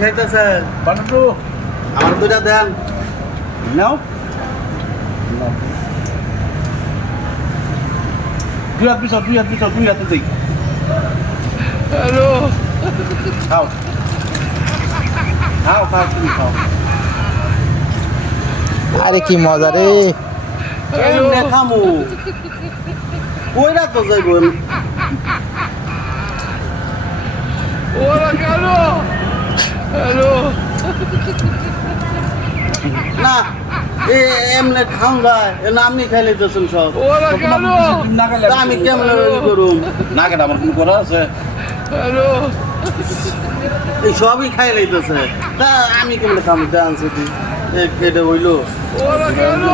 খাইতেছে বাটু আমার দুইটা দেন নাও দুই হাত পিছাও দুই হাতে দেই হ্যালো খাও তুমি খাও আরে কি মজা রে কেমনে খামু কইরা তো যাইব ওরা কেন হ্যালো না এমনি খাম যায় আপনি খাইলে দিতেছেন সব ওরা কেন না গেলে তা আমি কেমনে করুম না গেলে আমার কোনো করা আছে হ্যালো এই সবই খাই লইতেছে তা আমি কেমনে খাম ডান্স এটা হইলো ওরা কেন